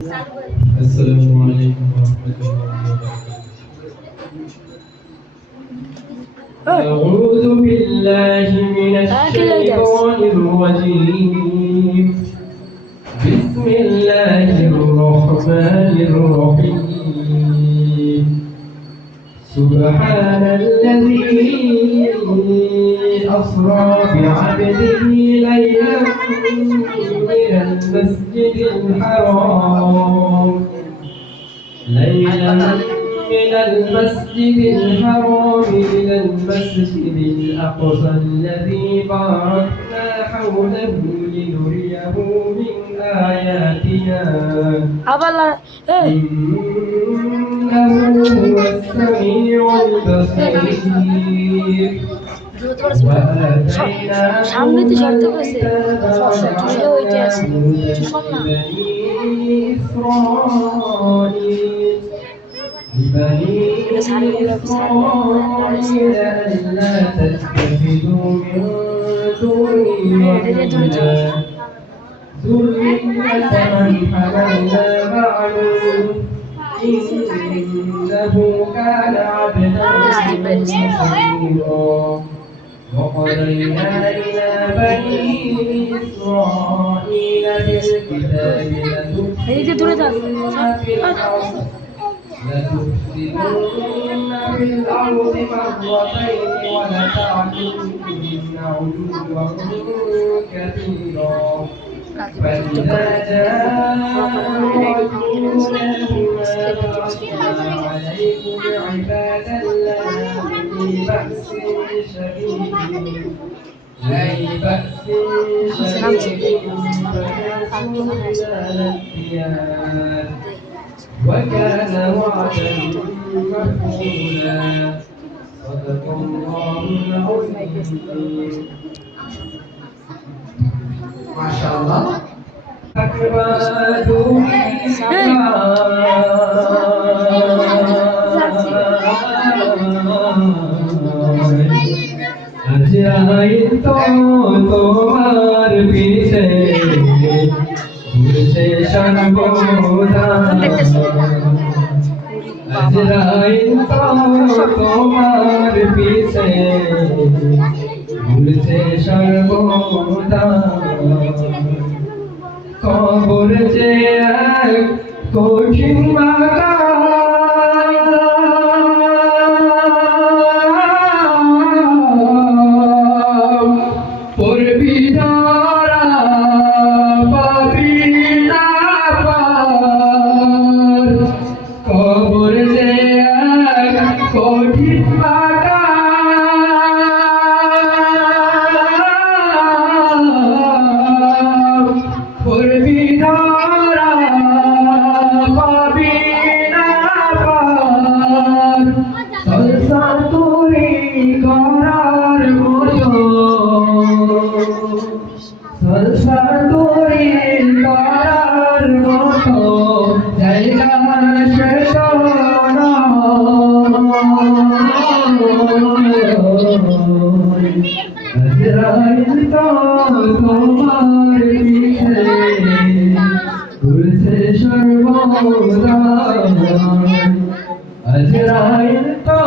السلام عليكم ورحمة الله وبركاته. أعوذ بالله من الشيطان الرجيم. بسم الله الرحمن الرحيم. سبحان الذي أسرى بعبده ليلا من المسجد الحرام إلى المسجد الأقصى الذي باركنا حوله لنريه من آياتنا إنه هو السميع البصير. সামনে তো শব্দ করছে ওইটা আছে শোন না لبني إسرائيل ألا تتخذوا من دوني وكيلا ذرية من حملنا معه إنه كان عبدا شكورا. وقضينا إلى بني إسرائيل في الكتاب لتفسدن في الأرض مرتين ولتعلن علوا كثيرا. فإذا جاء رسولنا بعثنا عليكم عبادا لنا ذي بأس شديد فنسونا وكان وعدا مفعولا. صدق الله العظيم. ما شاء الله. আজরাইল তো তোমার পিছে ঘুরছে সর্বদা। আজরাইল তো তোমার পিছে ঘুরছে সর্বদা। কবর যে এক কঠিন বাঁকা পড়বি ধরা পাবি না পার। কবর যে এক কঠিন বাঁকা পড়বি ধরা পাবি না পার। সলসা তুরি করার মতো সলসা তুরি করার মতো জায়গা শেষ না। আজরাইল তো তোমার পিছে ঘুরছে সর্বদা। আজরাইল তো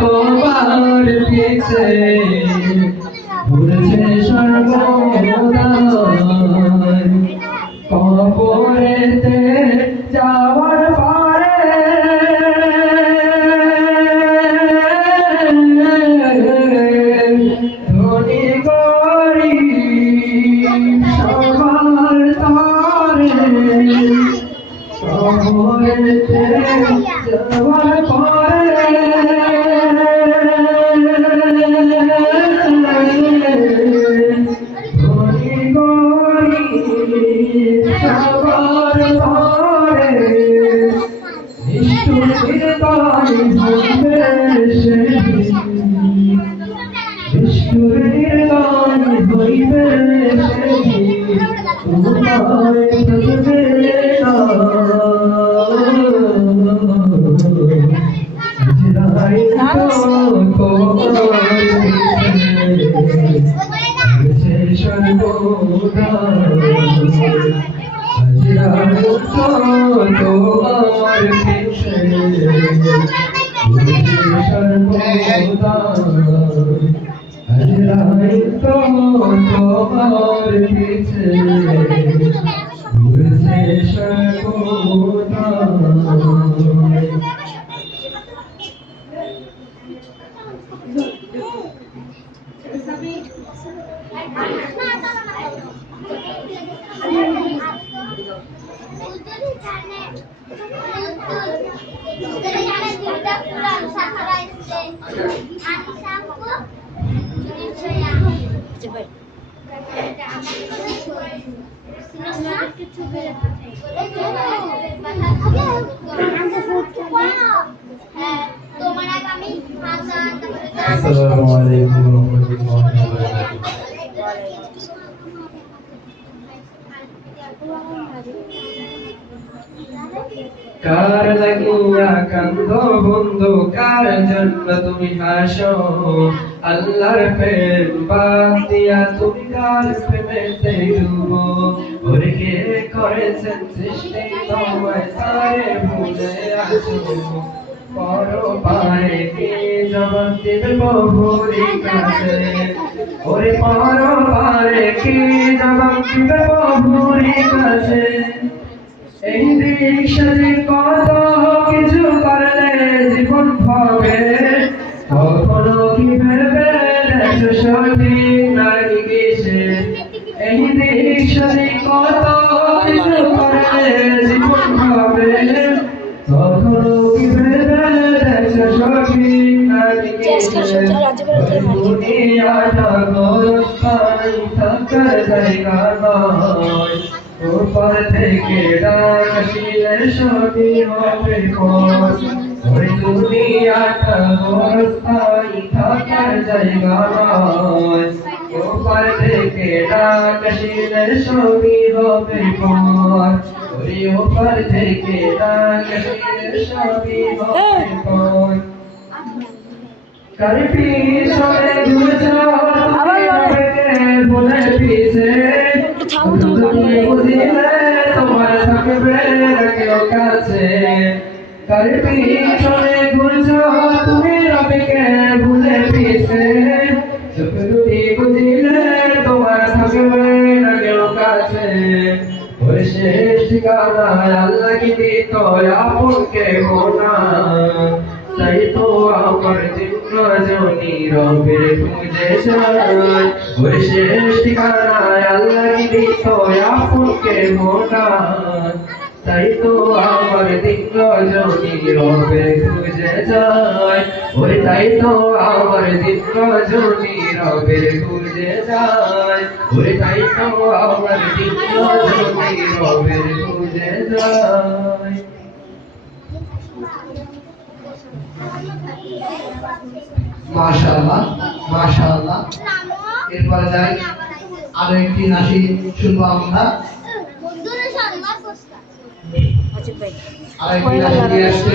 তোমার পিছে ঘুরছে সর্বদা। কবরেতে যাওয়ার পরে ধনী গরিব সবার তরে কবরেতে যাওয়ার পরে ধনী গরিব সবার তরে নিষ্ঠুর নির্দয় হইবে সেদিন। নিষ্ঠুর নির্দয় হইবে সেদিন উপায় থাকবে না। আজরাইল তো তোমার পিছে ঘুরছে সর্বদা। আজরাইল তো তোমার পিছে সর্বদা হাজরাই তো তোমার পিছে ঘুরছে সর্বদা। আসসালামু আলাইকুম ওয়া রাহমাতুল্লাহি ওয়া বারাকাতুহু। কার লাগিয়া কান্দো বন্ধু, কার জন্য তুমি হাসো? আল্লাহর প্রেম বাদ দিয়া তুমি কার প্রেমেতে ডুবো? ওরে কে করেছেন সৃষ্টি তোমায় তারে ভুলে আছো? পরপারে কি জবাব দিবে বহুরি কাছে? ওরে পরপারে কি জবাব দিবে বহুরি কাছে? এই দৃশ্যে কত কিছু করলে জীবন হবে, কখনো কি ভেবে দেখো সঠিক নাকি কিসে? এই দৃশ্যে কত কিছু করলে জীবন হবে, কখনো কি ভেবে দেখো সঠিক নাকি কিসে? দুনিয়াটা গোস্তাই থাকার জায়গা নয়, উপর থেকে ডাক আসিলে সবই হবে পথ। ওই দুনিয়াটা গোস্তাই থাকার জায়গা নয়, উপর থেকে ডাক আসিলে সবই হবে পথ। ওই উপর থেকে ডাক আসিলে সবই হবে পথ। কার পিছনে ঘুরছো বলে পিছে, বুঝিলে তোমার থাকবে কেউ কাছে? কার পিছনে ঘুরছো তুমি রবিকে ভুলে পিছে, সুখ দুটি বুঝিলে তোমার থাকবে না কেউ কাছে? ওই শেষ ঠিকানায় আল্লাহ কি দিত আপনকে গোনা, তাই তো আমার জীবন জনি রবের খুঁজে যায়। ওই শেষ ঠিকানায় আল্লাহ কি দিত আপনকে গোনা, তাই তো আমার দিন জনি রবের খুঁজে যায়। ওই তাই তো আমার দিন জনি রবের খুঁজে যায়। ওই তাই তো আমার দিন জনি রবের খুঁজে যায়। মাশাআল্লাহ মাশাআল্লাহ। এরপরে যাই আরো একটি নাসি শুনবো আমরা। আরেকটি নাসি নিয়ে আসছে